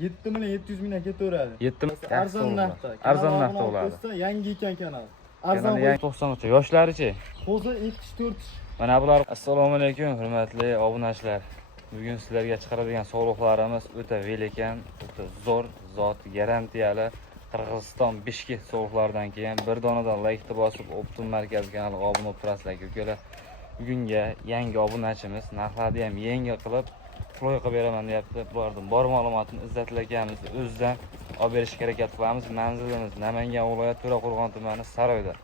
7 million 700 mingdan ketaveradi. 7 Arzon narxda. Arzon narxda bo'ladi. Yangi ekan kanal. Arzon Kanal yangi 90 yoshlarichi? Qo'zi 74. Mana bular. Assalomu alaykum hurmatli obunachilar. Bugun sizlarga chiqaradigan sog'liqlarimiz o'ta vel ekan, o'ta zo'r, zot garantiyali Qirg'iziston Bishkek sog'liqlaridan keyin bir donadan laykni bosib, Optim markaz kanaliga obuna bo'lib turasizlar ukalar. Bugunga yangi obunachimiz narxlarni ham yengil qilib qulay qilib beraman deyapti. Bulardan bor ma'lumotni Izzatli akamiz o'zidan olib berishga harakat qilamiz. Manzilimiz Namangan viloyati To'raqo'rg'on tumani Saroyda.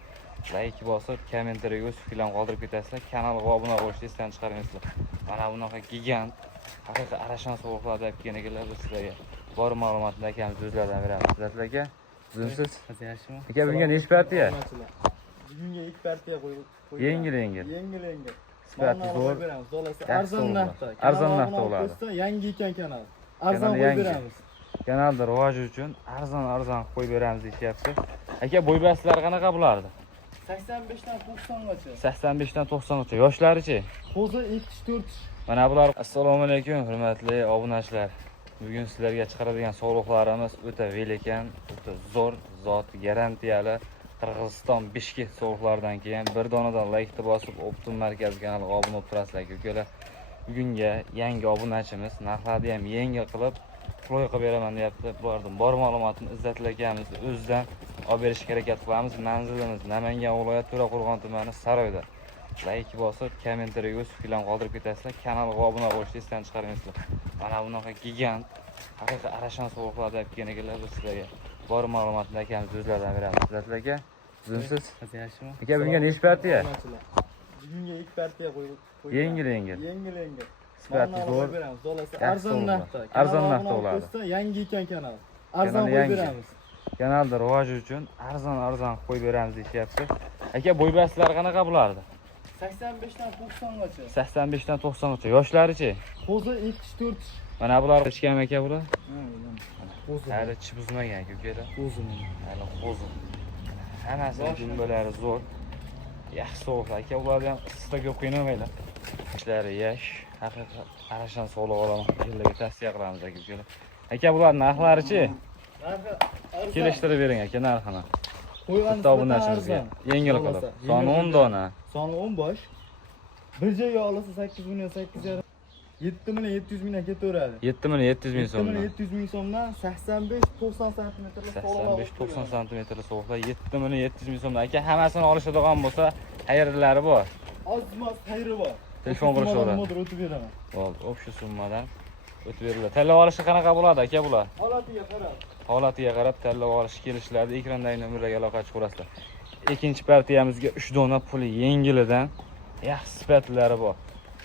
Like bosib, kommentariyaga o'z fikrlaringizni qoldirib ketasizlar. Kanalga obuna bo'lishni esdan chiqarmaysizlar. Mana bunaqa gigant, haqiqiy arashan sog'liqlarda olib kelgan ekanlar biz sizlarga. Bor ma'lumotni akamiz o'zlaridan beramiz. Izzatli aka, uzunsiz. Aka bunga nechi partiya? Bugunga 2 partiya qo'yib. Yengil. Yengil. Sifati zo'r. Arzon narxda. Arzon narxda bo'ladi. Yangi ekan kanal. Arzon qo'yib beramiz. Kanalda rivoji uchun arzon qo'yib beramiz deyapti. Aka bo'ybastlar qanaqa bo'lardi? 85 dan 90 gacha. 85 dan 90 gacha. Yoshlarichi? Qo'zi 74. Mana bular. Assalomu alaykum hurmatli obunachilar. Bugun sizlarga chiqaradigan sog'liqlarimiz o'ta vel ekan, o'ta zo'r, zot garantiyali Qirg'iziston Bishkek sog'liqlaridan keyin bir donadan laykni bosib, Optim markaz kanaliga obuna bo'lib turasizlar ukalar. Bugunga yangi obunachimiz narxlarni ham yengil qilib qulay qilib beraman deyapti. Bulardan bor ma'lumotni Izzatli akamiz o'zidan olib berishga harakat qilamiz. Manzilimiz Namangan viloyati To'raqo'rg'on tumani Saroyda. Like bosib, kommentariyaga o'z fikrlaringizni qoldirib ketasizlar. Kanalga obuna bo'lishni esdan chiqarmaysizlar. Mana bunaqa gigant, haqiqiy arashan sog'liqlarda olib kelgan ekanlar biz sizlarga. Bor ma'lumotni akamiz o'zlaridan beramiz. Izzatli aka, uzunsiz. Aka bunga nechi partiya? Bugunga 2 partiya qo'yib. Yengil. Sifati zo'r. Arzon narxda. Arzon narxda bo'ladi. Yangi ekan kanal. Arzon qo'yib beramiz. Kanalda rivoji uchun arzon qo'yib beramiz deyapti. Aka bo'ybastlar qanaqa bo'lardi? 85 dan 90 gacha. 85 dan 90 gacha. Yoshlarichi? Qo'zi 74. Mana bular ichgan aka bular. Qo'zi. Hali chibuzmagan ukalar. Qo'zi. Hali qo'zi. Hammasi jumbalari zo'r. Yaxshi so'g'liq aka, ularni ham issiqda ko'p qiynalmaylar. Ishlari yash, haqiqiy arashan sog'liq olaman. Yerlarga tavsiya qilamiz aka ukalar. Aka bular narxlarichi? Narxi Kelishtirib bering aka narxini. qo'ygan obunachimizga yengil qilib. Soni 10 dona. Soni 10 bosh. Bir joyga olsa 8 million 8,5 7 million 700 mingdan ketaveradi. 7 million 700 ming so'mdan. 7 million 700 ming so'mdan 85-90 cm so'g'liqlar 7 million 700 ming so'mdan. Aka hammasini olishadigan bo'lsa, xayrlari bor. Ozmas xayri bor. Telefon qilishadi. Motor o'tib beraman. Bo'ldi, o'sha summadan o'tib beriladi. Tanlab olishi qanaqa bo'ladi aka bular? Holatiga qarab tanlab olish kelishlarida ekrandagi nomerlarga aloqa chiqarasizlar. Ikkinchi partiyamizga 3 dona puli yengilidan yaxshi sifatlari bor.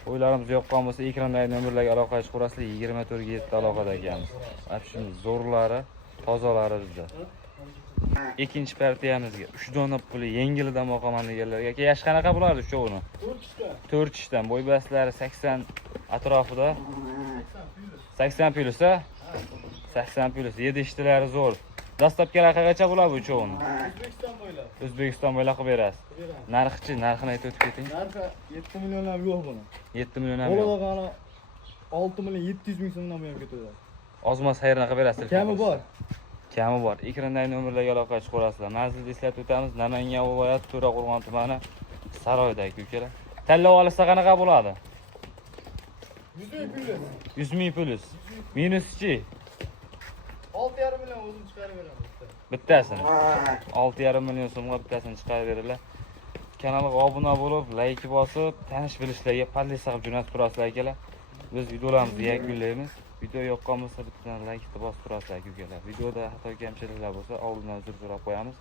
O'ylarimiz yoqqan bo'lsa ekrandagi nomerlarga aloqa chiqarasizlar. 24/7 aloqada ekanmiz. Mana zo'rlari, tozalari bizda. Ikkinchi partiyamizga 3 dona puli yengilidan boqaman deganlarga aka yosh qanaqa bo'lardi uchovini? 4 ishdan. Bo'ybastlari 80 atrofida. 80 plyus-a? 80 plyus. 7 ishtilari zo'r. Dastlabki qancha bo'ladi uchovini? O'zbekiston bo'ylab qilib berasiz. Narxini aytib o'tib keting. Narxi 7 million ham yo'q buni. 7 million ham yo'q. Bo'ladi 6 million 700 ming so'mdan ham ketadi. Ozmas xayrni qilib berasiz. Kami bor. Ekrandagi nomerlarga aloqa chiqarasizlar. Manzilni eslatib o'tamiz. Namangan viloyati To'raqo'rg'on tumani Saroydagi ukalar. Tanlab olsa qanaqa bo'ladi? 100 ming plyus. Minuschi? 6,5 million o'zim chiqarib beraman. Bittasini. 6,5 million so'mga bittasini chiqarib beringlar. Kanalga obuna bo'lib, like bosib, tanish bilishlarga podlisa qilib jo'natib turasizlar akalar. Biz videolarimizni yakunlaymiz. Video yoqqan bo'lsa bittadan like bosib turasizlar akalar. Videoda hatto kamchiliklar bo'lsa, oldindan uzr so'rab qo'yamiz.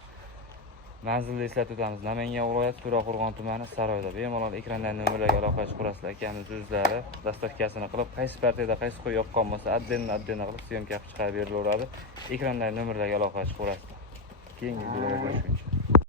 Manzilni eslatib o'tamiz. Namangan viloyati To'raqo'rg'on tumani Saroyda. Bemalol ekrandagi nomerlarga aloqa chiqarasizlar. Akamiz o'zlari dastavkasini qilib, qaysi partiyada qaysi qo'y yoqqan bo'lsa, addenni qilib syomka qilib chiqarib berilaveradi. Ekrandagi nomerlarga aloqa chiqarasizlar. Keyingi videoda ko'rishguncha